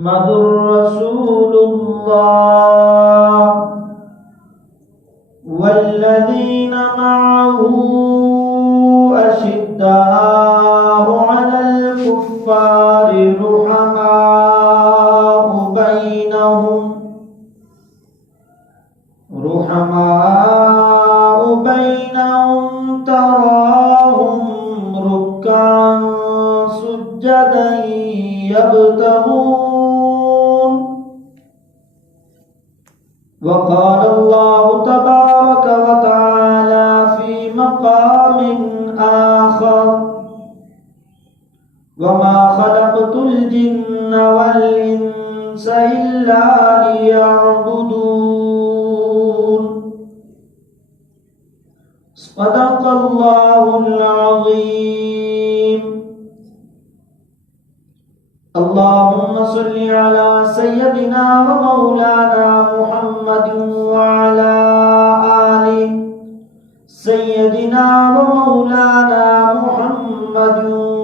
محمد رسول الله والذين معه أشداء على الكفار رحماء بينهم تراهم ركعا سجدا يبتغون. وقال الله تبارك وتعالى في مقام آخر: وما خلقت الجن والإنس إلا ليعبدون. صدق الله العظيم. اللهم صل على سيدنا ومولانا محمد وعلى آل سيدنا ومولانا محمد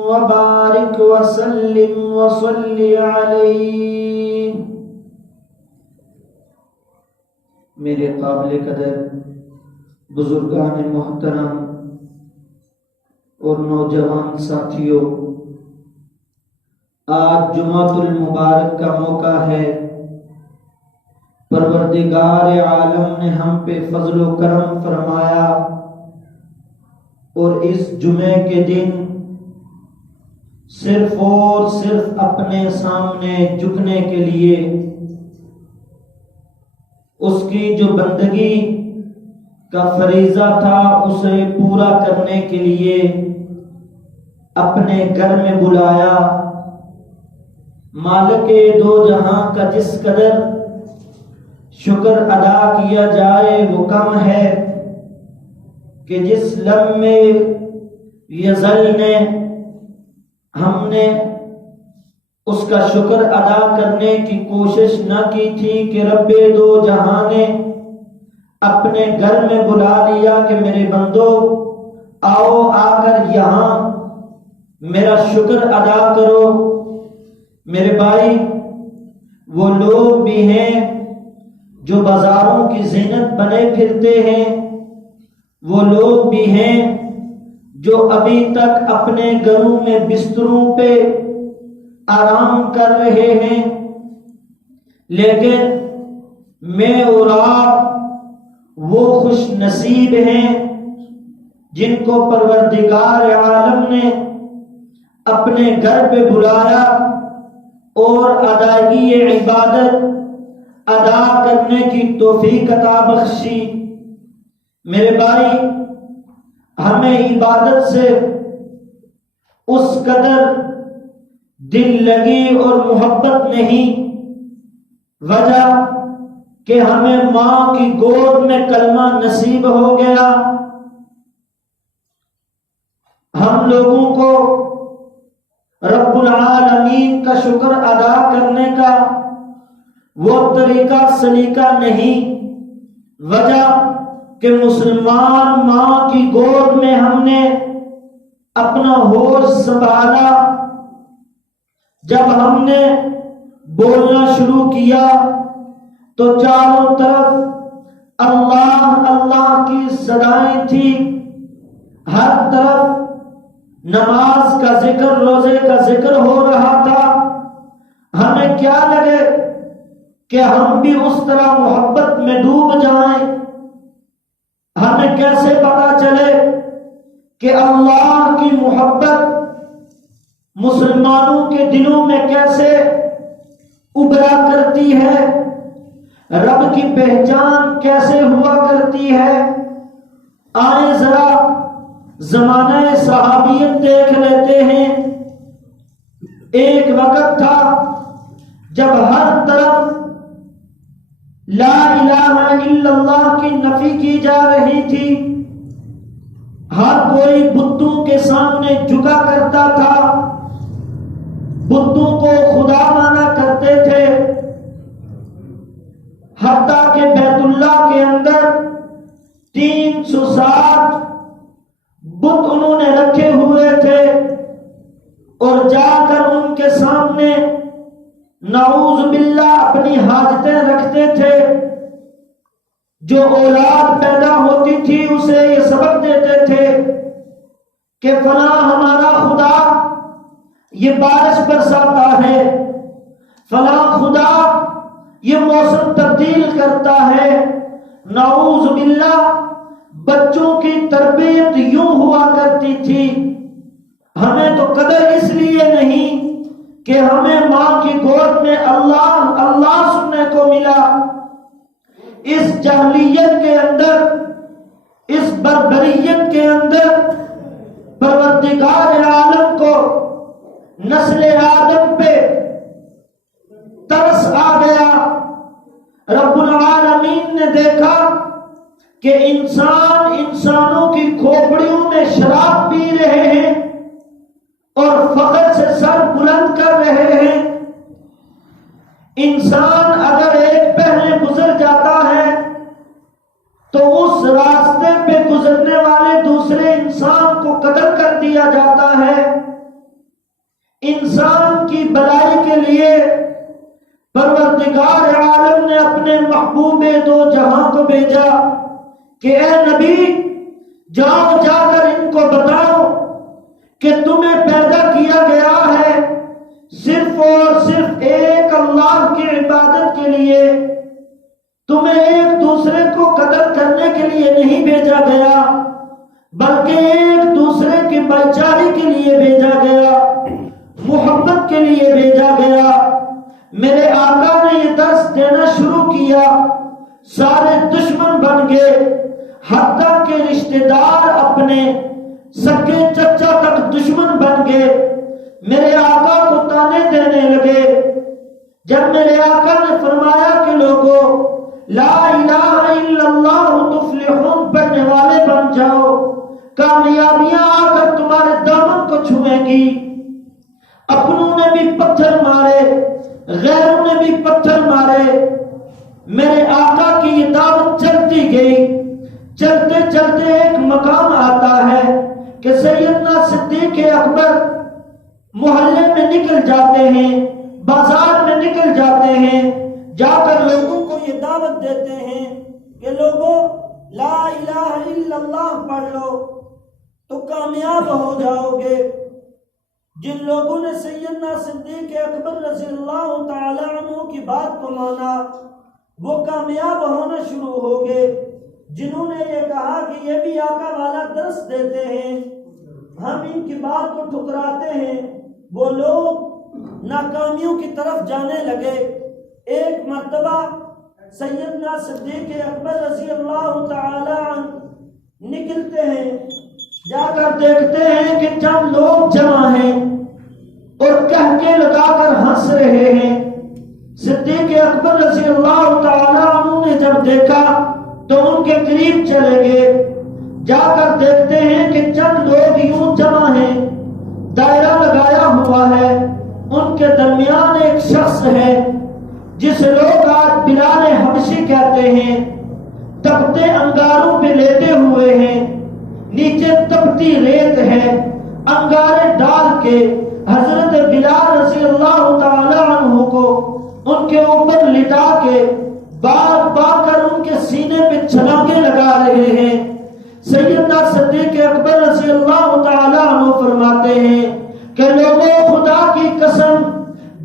وبارك وسلم وصل عليه. میرے قابل قدر بزرگان محترم اور نوجوان ساتھیوں، آج جمعۃ المبارک کا موقع ہے. پروردگار عالم نے ہم پہ فضل و کرم فرمایا اور اس جمعے کے دن صرف اور صرف اپنے سامنے جھکنے کے لیے، اس کی جو بندگی کا فریضہ تھا اسے پورا کرنے کے لیے اپنے گھر میں بلایا. مالک دو جہاں کا جس قدر شکر ادا کیا جائے وہ کم ہے کہ جس لمحے یزل نے ہم نے اس کا شکر ادا کرنے کی کوشش نہ کی تھی کہ رب دو جہاں نے اپنے گھر میں بلا لیا کہ میرے بندو آؤ آ کر یہاں میرا شکر ادا کرو. میرے بھائی، وہ لوگ بھی ہیں جو بازاروں کی زینت بنے پھرتے ہیں، وہ لوگ بھی ہیں جو ابھی تک اپنے گھروں میں بستروں پہ آرام کر رہے ہیں، لیکن میں اور آپ وہ خوش نصیب ہیں جن کو پروردگار عالم نے اپنے گھر پہ بلایا اور ادائیگی عبادت ادا کرنے کی توفیق عطا بخشی. میرے بھائی، ہمیں عبادت سے اس قدر دل لگی اور محبت نہیں، وجہ کہ ہمیں ماں کی گود میں کلمہ نصیب ہو گیا. ہم لوگوں کو رب العالمین کا شکر ادا کرنے کا وہ طریقہ سلیقہ نہیں، وجہ کہ مسلمان ماں کی گود میں ہم نے اپنا ہوش سنبھالا. جب ہم نے بولنا شروع کیا تو چاروں طرف اللہ اللہ کی صدائیں تھی، ہر طرف نماز کا ذکر، روزے کا ذکر ہو رہا تھا. ہمیں کیا لگے کہ ہم بھی اس طرح محبت میں ڈوب جائیں. ہمیں کیسے پتا چلے کہ اللہ کی محبت مسلمانوں کے دلوں میں کیسے ابھرا کرتی ہے، رب کی پہچان کیسے ہوا کرتی ہے. آئیں ذرا زمانہ صحابیت دیکھ لیتے ہیں. ایک وقت تھا جب ہر طرف لا الہ الا اللہ کی نفی کی جا رہی تھی، ہر کوئی بتوں کے سامنے جھکا کرتا تھا، بتوں کو خدا مانا کرتے تھے. حتیٰ کہ بیت اللہ کے اندر 360 بت انہوں نے رکھے ہوئے تھے اور جا کر ان کے سامنے نعوذ باللہ اپنی حاجتیں رکھتے تھے، جو اولاد پیدا ہوتی تھی اسے یہ سبق دیتے تھے کہ فلاں ہمارا خدا یہ بارش برساتا ہے، فلاں خدا یہ موسم تبدیل کرتا ہے۔ نعوذ باللہ بچوں کی تربیت یوں ہوا کرتی تھی۔ ہمیں تو قدر اس لیے نہیں کہ ہمیں ماں کی گود میں اللہ اللہ سننے کو ملا، اس جاہلیت کے اندر، اس بربریت کے اندر پروردگار عالم کو نسل آدم پہ ترس آ گیا۔ رب العالمین نے دیکھا کہ انسانوں کی کھوپڑیوں میں شراب پی رہے ہیں اور فقر سے سر بلند کر رہے ہیں۔ انسان اگر ایک پہلے گزر جاتا ہے تو اس راستے پہ گزرنے والے دوسرے انسان کو قتل کر دیا جاتا ہے۔ انسان کی بھلائی کے لیے پروردگار عالم نے اپنے محبوب دو جہاں کو بھیجا کہ اے نبی جاؤ، جا کر ان کو بتاؤ کہ تمہیں پیدا کیا گیا ہے صرف اور صرف ایک اللہ کی عبادت کے لیے، تمہیں ایک دوسرے کو قتل کرنے کے لیے نہیں بھیجا گیا بلکہ ایک دوسرے کی بھائی چارے کے لیے بھیجا گیا، محبت کے لیے بھیجا گیا۔ میرے آقا نے یہ درس دینا شروع کیا، سارے دشمن بن گئے، حتیٰ کہ رشتہ دار اپنے سکے چچا تک دشمن بن گئے، میرے آقا کو تانے دینے لگے۔ جب میرے آقا نے فرمایا کہ لوگوں لا الہ الا اللہ تفلحون پڑھنے والے بن جاؤ، کامیابیاں آ کر تمہارے دامن کو چھوئیں گی، اپنوں نے بھی پتھر مارے، غیروں نے بھی پتھر مارے، میرے آقا کی یہ دعوت چلتی گئی۔ چلتے چلتے ایک مقام آتا ہے کہ سیدنا صدیق اکبر محلے میں نکل جاتے ہیں، بازار میں نکل جاتے ہیں، جا کر لوگوں کو یہ دعوت دیتے ہیں کہ لوگوں لا الہ الا اللہ پڑھ لو تو کامیاب ہو جاؤ گے۔ جن لوگوں نے سیدنا صدیق اکبر رضی اللہ تعالی عنہ کی بات کو مانا وہ کامیاب ہونا شروع ہو گئے۔ جنہوں نے یہ کہا کہ یہ بھی آقا والا درس دیتے ہیں، ہم ان کی بات کو ٹھکراتے ہیں، وہ لوگ ناکامیوں کی طرف جانے لگے۔ ایک مرتبہ سیدنا صدیق اکبر رضی اللہ تعالی عنہ نکلتے ہیں، جا کر دیکھتے ہیں کہ چند لوگ جمع ہیں اور کہکے لگا کر ہنس رہے ہیں۔ صدیق اکبر رضی اللہ تعالی عنہ نے جب دیکھا تو ان کے قریب چلے گئے، جا کر دیکھتے ہیں کہ چند لوگ یوں جمع ہیں، دائرہ لگایا ہوا ہے، ان کے درمیان ایک شخص ہے جسے لوگ آج بلال حبشی کہتے ہیں، تپتے انگاروں پہ لیٹے ہوئے ہیں، نیچے تپتی ریت ہے، انگارے ڈال کے حضرت بلال رضی اللہ تعالی عنہ کو ان کے اوپر لٹا کے بار بار کر ان کے سینے پہ چھلانگے لگا رہے ہیں۔ سیدنا صدیق اکبر رضی اللہ تعالی عنہ فرماتے ہیں کہ لوگوں خدا کی قسم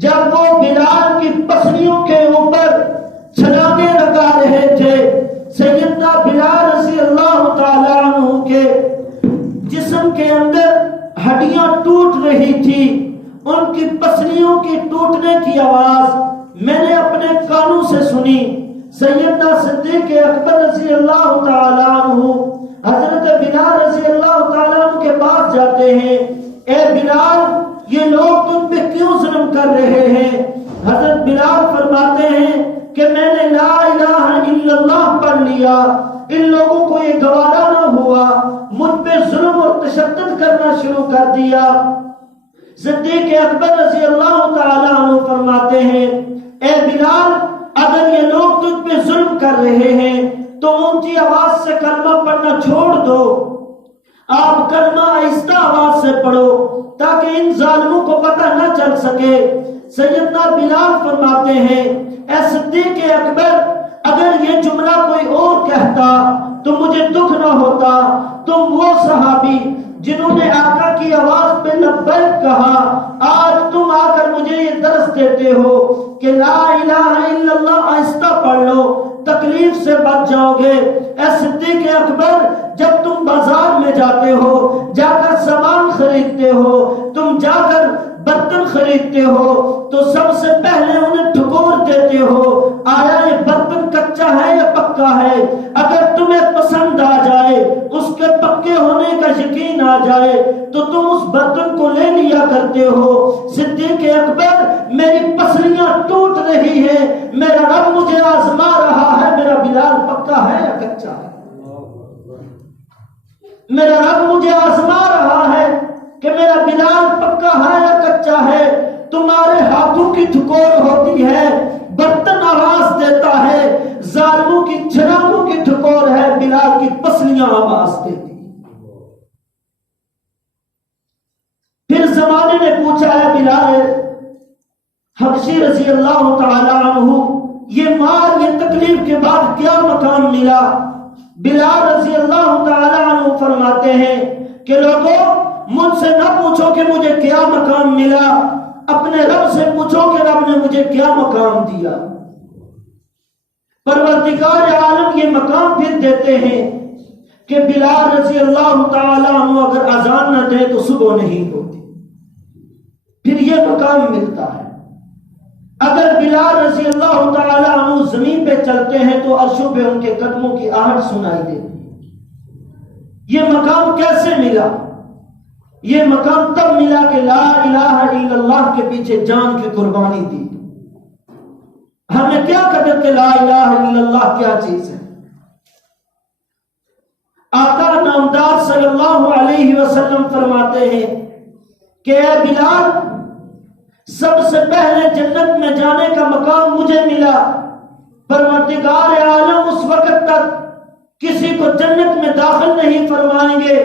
جب وہ بلال کی پسلیوں کے اوپر چھلانگے لگا رہے تھے، سیدنا بلال رضی اللہ تعالی عنہ کے جسم کے اندر ہڈیاں ٹوٹ رہی تھی، ان کی پسلیوں کی ٹوٹنے کی آواز میں نے اپنے کانوں سے سنی۔ سیدنا صدیق اکبر رضی اللہ تعالی عنہ حضرت بلال رضی اللہ تعالی عنہ کے پاس جاتے ہیں، اے بلال یہ لوگ تم پہ کیوں ظلم کر رہے ہیں؟ حضرت بلال فرماتے ہیں کہ میں نے لا الہ الا اللہ پڑھ لیا، ان لوگوں کو یہ گوارا نہ ہوا، مجھ پہ ظلم اور تشدد کرنا شروع کر دیا۔ صدیق اکبر رضی اللہ تعالی عنہ فرماتے ہیں اے بلال اگر یہ لوگ تجھ پہ ظلم کر رہے ہیں تو اونچی آواز سے کلمہ پڑھنا چھوڑ دو، آپ کلمہ آہستہ آواز سے پڑھو تاکہ ان ظالموں کو پتہ نہ چل سکے۔ سیدنا بلال فرماتے ہیں اے صدیق اکبر، اگر یہ جملہ کوئی اور کہتا تو مجھے دکھ نہ ہوتا۔ تم وہ صحابی جنہوں نے آقا کی آواز پہ لبیک کہا، آج تم آ کر مجھے یہ درس دیتے ہو کہ لا الہ الا اللہ آہستہ پڑھ لو، تکلیف سے بچ جاؤ گے۔ اے صدیق اکبر، جب تم بازار میں جاتے ہو، جا کر سامان خریدتے ہو، تم جا کر برتن خریدتے ہو تو سب سے پہلے انہیں ٹھکور دیتے ہو، آیا یہ برتن کچا ہے یا پکا ہے؟ اگر تمہیں پسند آ جائے، اس کے پکے ہونے کا یقین آ جائے تو تم اس برتن کو لے لیا کرتے ہو۔ صدیق اکبر، میری پسلیاں ٹوٹ رہی ہیں، میرا رب مجھے آزما رہا ہے، میرا بلال پکا ہے یا کچا ہے؟ میرا رب مجھے آزما رہا ہے کہ میرا بلال پکا ہے یا کچا ہے۔ تمہارے ہاتھوں کی ٹھکور ہوتی ہے، برتن آواز دیتا ہے، ظالموں کی چھڑاؤں کی ٹھکور ہے، بلال کی پسلیاں آواز دیتی۔ پھر زمانے نے پوچھا ہے بلال حبشی رضی اللہ تعالی عنہ، یہ مار یہ تکلیف کے بعد کیا مقام ملا؟ بلال رضی اللہ تعالی عنہ فرماتے ہیں کہ لوگوں، مجھ سے نہ پوچھو کہ مجھے کیا مقام ملا، اپنے رب سے پوچھو کہ رب نے مجھے کیا مقام دیا۔ پروردگار عالم یہ مقام پھر دیتے ہیں کہ بلال رضی اللہ تعالی عنہ اگر اذان نہ دے تو صبح نہیں ہوتی، پھر یہ مقام ملتا ہے۔ اگر بلال رضی اللہ تعالی عنہ زمین پہ چلتے ہیں تو عرشوں پہ ان کے قدموں کی آہٹ سنائی دیتی ہے۔ یہ مقام کیسے ملا؟ یہ مقام تب ملا کہ لا الہ الا اللہ کے پیچھے جان کی قربانی دی۔ ہمیں کیا قدر کہ لا الہ الا اللہ کیا چیز ہے؟ آقا نامدار صلی اللہ علیہ وسلم فرماتے ہیں کہ اے بلال، سب سے پہلے جنت میں جانے کا مقام مجھے ملا۔ پروردگار عالم اس وقت تک کسی کو جنت میں داخل نہیں فرمائیں گے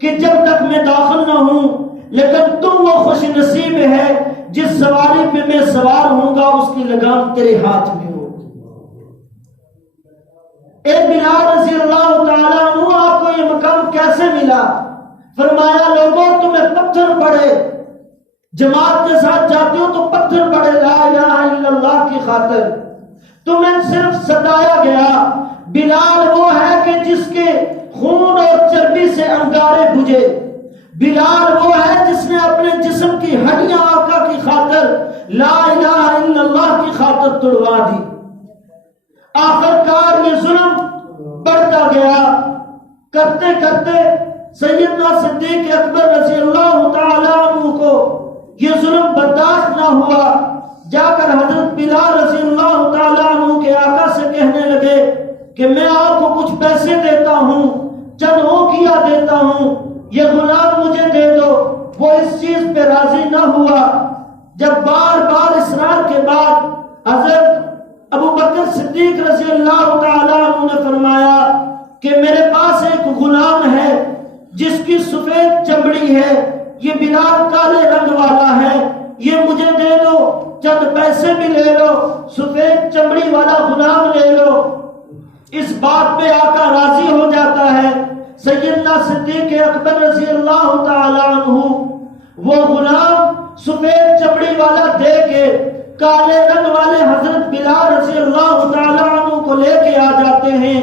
کہ جب تک میں داخل نہ ہوں، لیکن تم وہ خوش نصیب ہے جس سواری پہ میں سوار ہوں گا، اس کی لگام تیرے ہاتھ میں ہوگی۔ اے بلال رضی اللہ تعالیٰ عنہ، آپ کو یہ مقام کیسے ملا؟ فرمایا لوگوں، تمہیں پتھر پڑے، جماعت کے ساتھ جاتے ہو تو پتھر پڑے لا الہ الا اللہ کی خاطر، تمہیں صرف ستایا گیا۔ بلال وہ ہے کہ جس کے خون اور چربی سے انگارے بجھے، بلال وہ ہے جس نے اپنے جسم کی ہڈیاں آقا کی خاطر لا الہ الا اللہ کی خاطر توڑوا دی۔ آخر کار یہ ظلم بڑھتا گیا، کرتے کرتے سیدنا صدیق اکبر رضی اللہ تعالی عنہ کو یہ ظلم برداشت نہ ہوا، جا کر حضرت بلال رضی اللہ تعالی عنہ کے آقا سے کہنے لگے کہ میں آپ کو کچھ پیسے دیتا ہوں، چند اوقیہ دیتا ہوں، یہ غلام مجھے دے دو۔ وہ اس چیز پہ راضی نہ ہوا۔ جب بار بار اصرار کے بعد حضرت ابو بکر صدیق رضی اللہ تعالی عنہ نے فرمایا کہ میرے پاس ایک غلام ہے جس کی سفید چمڑی ہے، یہ بلال کالے رنگ والا ہے، یہ مجھے دے دو، چند پیسے بھی لے لو، سفید چمڑی والا غلام لے لو۔ اس بات پہ آقا راضی ہو جاتا ہے۔ سیدنا صدیق اکبر رضی اللہ تعالی عنہ وہ غلام سفید چمڑی والا دے کے کالے رنگ والے حضرت بلال رضی اللہ تعالی عنہ کو لے کے آ جاتے ہیں۔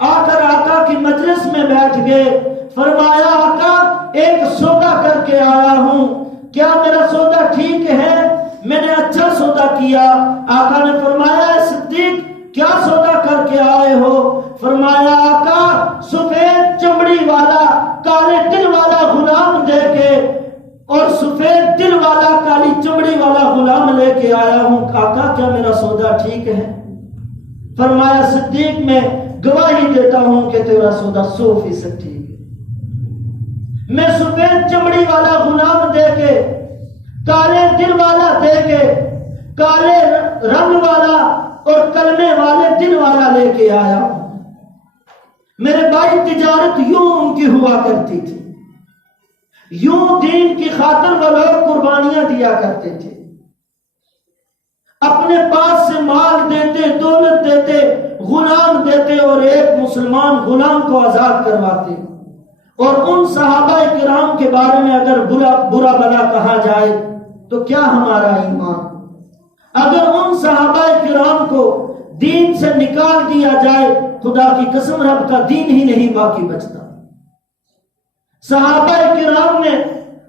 آ کر آقا کی مجلس میں بیٹھ گئے، فرمایا آقا ایک سودا کر کے آیا ہوں، کیا میرا سودا ٹھیک ہے؟ میں نے اچھا سودا کیا۔ آقا نے فرمایا اے صدیق کیا سودا کر کے آئے ہو؟ فرمایا آقا سفید چمڑی والا کالے دل والا غلام دے کے اور سفید دل والا کالی چمڑی والا غلام لے کے آیا ہوں، آقا کیا میرا سودا ٹھیک ہے؟ فرمایا صدیق میں گواہی دیتا ہوں کہ تیرا سودا 100% ٹھیک ہے۔ میں سفید چمڑی والا غلام دے کے، کالے دل والا دے کے، کالے رنگ والا اور کلمے والے دل والا لے کے آیا ہوں۔ میرے بھائی تجارت یوں ان کی ہوا کرتی تھی، یوں دین کی خاطر وہ لوگ قربانیاں دیا کرتے تھے۔ اپنے پاس سے مال دیتے، دولت دیتے، غلام دیتے اور ایک مسلمان غلام کو آزاد کرواتے. اور ان صحابہ کرام کے بارے میں اگر برا بلا کہا جائے تو کیا ہمارا ایمان؟ اگر ان صحابہ کرام کو دین سے نکال دیا جائے، خدا کی قسم رب کا دین ہی نہیں باقی بچتا. صحابہ کرام نے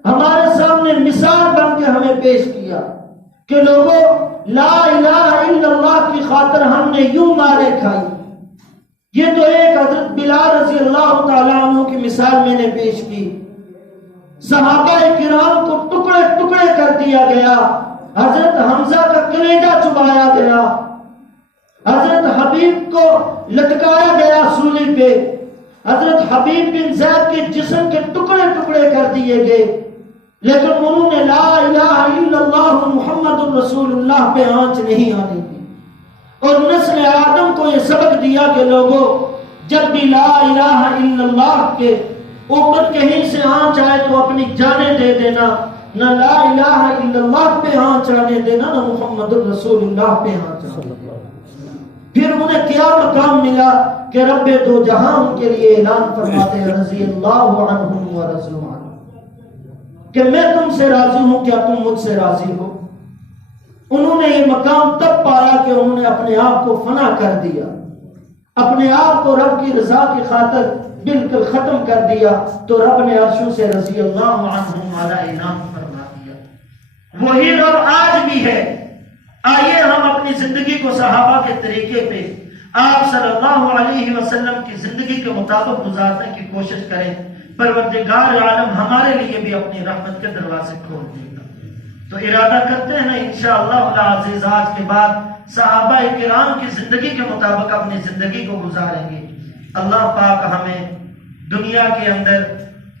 ہمارے سامنے مثال بن کے ہمیں پیش کیا کہ لوگوں، لا الہ الا اللہ کی خاطر ہم نے یوں مارے کھائی. یہ تو ایک حضرت بلال رضی اللہ تعالیٰ عنہ کی مثال میں نے پیش کی. صحابہ کرام کو ٹکڑے ٹکڑے کر دیا گیا، حضرت حمزہ کا کلیجہ چبایا گیا، حضرت حبیب کو لٹکایا گیا سولی پہ، حضرت حبیب بن زید کے جسم کے ٹکڑے ٹکڑے کر دیے گئے، لیکن انہوں نے لا الہ الا اللہ محمد الرسول اللہ پہ آنچ نہیں آنے دی. اور نسل آدم کو یہ سبق دیا کہ لوگوں، جب بھی لا الہ الا اللہ کے اوپر کہیں سے آنچ آئے تو اپنی جانیں دے دینا، نہ لا الہ الا اللہ پہ آنچ آنے دینا، نہ محمد الرسول اللہ پہ آنچ آنے دینا. پھر انہیں کیا مقام ملا کہ رب دو جہاں ان کے لیے اعلان فرماتے ہیں رضی اللہ عنہم ورضوا عنہ، کہ میں تم سے راضی ہوں، کیا تم مجھ سے راضی ہو. انہوں نے یہ مقام تب پایا کہ انہوں نے اپنے آپ کو فنا کر دیا، اپنے آپ کو رب کی رضا کی خاطر بالکل ختم کر دیا، تو رب نے عرشوں سے رضی اللہ عنہم والا انعام فرما دیا. وہی رب آج بھی ہے. آئیے ہم اپنی زندگی کو صحابہ کے طریقے پہ، آپ صلی اللہ علیہ وسلم کی زندگی کے مطابق گزارنے کی کوشش کریں. پروردگار عالم ہمارے لیے بھی اپنی رحمت کے دروازے کھول دے گا. تو ارادہ کرتے ہیں انشاءاللہ العزیز آج کے بعد صحابہ کرام کی زندگی کے مطابق اپنی زندگی کو گزاریں گے. اللہ پاک ہمیں دنیا کے اندر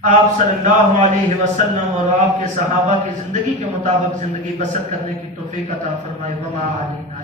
آپ صلی اللہ علیہ وسلم اور آپ کے صحابہ کی زندگی کے مطابق زندگی بسر کرنے کی توفیق عطا فرمائے. وما علینا